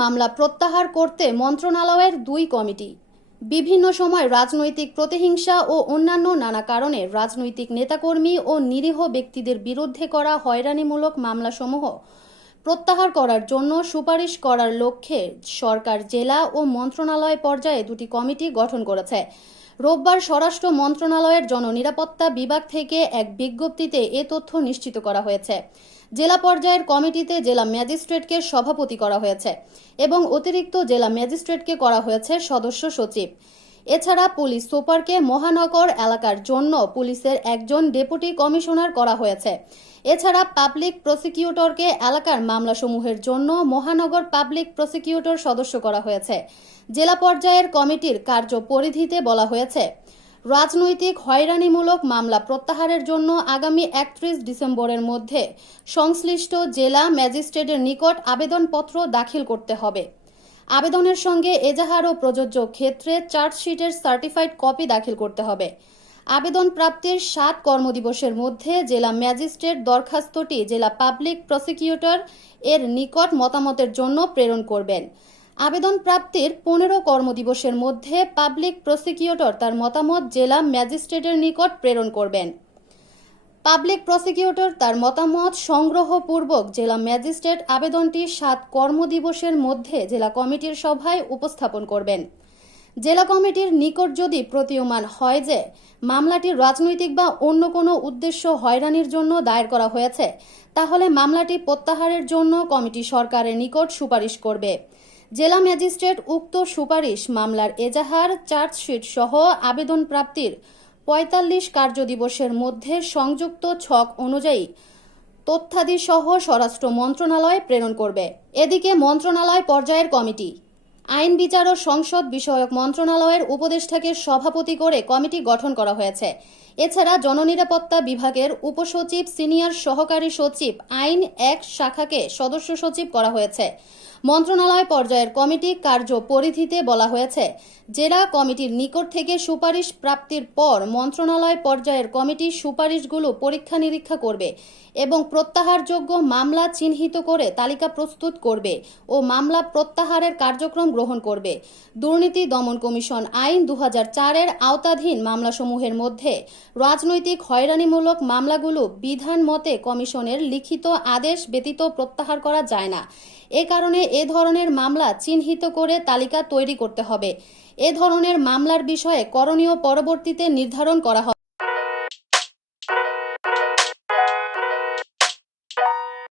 মামলা প্রত্যাহার করতে মন্ত্রণালয়ের দুই কমিটি। বিভিন্ন সময় রাজনৈতিক প্রতিহিংসা ও অন্যান্য নানা কারণে রাজনৈতিক নেতাকর্মী ও নিরীহ ব্যক্তিদের বিরুদ্ধে করা হয়রানিমূলক মামলাসমূহ প্রত্যাহার করার জন্য সুপারিশ করার লক্ষ্যে সরকার জেলা ও মন্ত্রণালয় পর্যায়ে দুটি কমিটি গঠন করেছে। রোববার স্বরাষ্ট্র মন্ত্রণালয়ের জননিরাপত্তা বিভাগ থেকে এক বিজ্ঞপ্তিতে এ তথ্য নিশ্চিত করা হয়েছে। জেলা পর্যায়ের কমিটিতে জেলা ম্যাজিস্ট্রেটকে সভাপতি করা হয়েছে এবং অতিরিক্ত জেলা ম্যাজিস্ট্রেটকে করা হয়েছে সদস্য সচিব। এছাড়া পুলিশ সুপারকে মহানগর এলাকার জন্য পুলিশের একজন ডেপুটি কমিশনার করা হয়েছে। এছাড়া পাবলিক প্রসিকিউটরকে এলাকার মামলাসমূহের জন্য মহানগর পাবলিক প্রসিকিউটর সদস্য করা হয়েছে। জেলা পর্যায়ের কমিটির কার্যপরিধিতে বলা হয়েছে, রাজনৈতিক হয়রানিমূলক মামলা প্রত্যাহারের জন্য আগামী 31 ডিসেম্বরের মধ্যে সংশ্লিষ্ট জেলা ম্যাজিস্ট্রেটের নিকট আবেদনপত্র দাখিল করতে হবে। আবেদনের সঙ্গে এজাহার ও প্রযোজ্য ক্ষেত্রে চার্জশিটের সার্টিফাইড কপি দাখিল করতে হবে। আবেদন প্রাপ্তির 7 কর্মদিবসের মধ্যে জেলা ম্যাজিস্ট্রেট দরখাস্তটি জেলা পাবলিক প্রসিকিউটর এর নিকট মতামতের জন্য প্রেরণ করবেন। আবেদন প্রাপ্তির 15 কর্মদিবসের মধ্যে পাবলিক প্রসিকিউটর তার মতামত জেলা ম্যাজিস্ট্রেটের নিকট প্রেরণ করবেন। পাবলিক প্রসিকিউটর তার মতামত সংগ্রহপূর্বক জেলা ম্যাজিস্ট্রেট আবেদনটি 7 কর্মদিবসের মধ্যে জেলা কমিটির সভায় উপস্থাপন করবেন। জেলা কমিটির নিকট যদি প্রতীয়মান হয় যে মামলাটি রাজনৈতিক বা অন্য কোনো উদ্দেশ্য হয়রানির জন্য দায়ের করা হয়েছে, তাহলে মামলাটি প্রত্যাহারের জন্য কমিটি সরকারের নিকট সুপারিশ করবে। জেলা ম্যাজিস্ট্রেট উক্ত সুপারিশ মামলার এজাহার চার্জশিট সহ আবেদন প্রাপ্তির 45 কার্যদিবসের মধ্যে সংযুক্ত ছক অনুযায়ী তথ্যাদি সহ স্বরাষ্ট্র মন্ত্রণালয়ে প্রেরণ করবে। এদিকে মন্ত্রণালয় পর্যায়ের কমিটি আইন বিচার ও সংসদ বিষয়ক মন্ত্রণালয়ের উপদেষ্টাকে সভাপতি করে কমিটি গঠন করা হয়েছে। এছাড়া জননিরাপত্তা বিভাগের উপসচিব সিনিয়র সহকারী সচিব আইন 1 শাখাকে সদস্য সচিব করা হয়েছে। মন্ত্রণালয় পর্যায়ের কমিটি কার্যপরিধিতে বলা হয়েছে, জেলা কমিটির নিকট থেকে সুপারিশ প্রাপ্তির পর মন্ত্রণালয় পর্যায়ের কমিটি সুপারিশগুলো পরীক্ষা নিরীক্ষা করবে এবং প্রত্যাহারযোগ্য মামলা চিহ্নিত করে তালিকা প্রস্তুত করবে ও মামলা প্রত্যাহারের কার্যক্রম গ্রহণ করবে। দুর্নীতি দমন কমিশন আইন 2004-এর আওতাধীন মামলাসমূহের মধ্যে রাজনৈতিক হয়রানিমূলক মামলাগুলো বিধান মতে কমিশনের লিখিত আদেশ ব্যতীত প্রত্যাহার করা যায় না। এ কারণে এ ধরনের মামলা চিহ্নিত করে তালিকা তৈরি করতে হবে। এ ধরনের মামলার বিষয়ে করণীয় পরবর্তীতে নির্ধারণ করা হবে।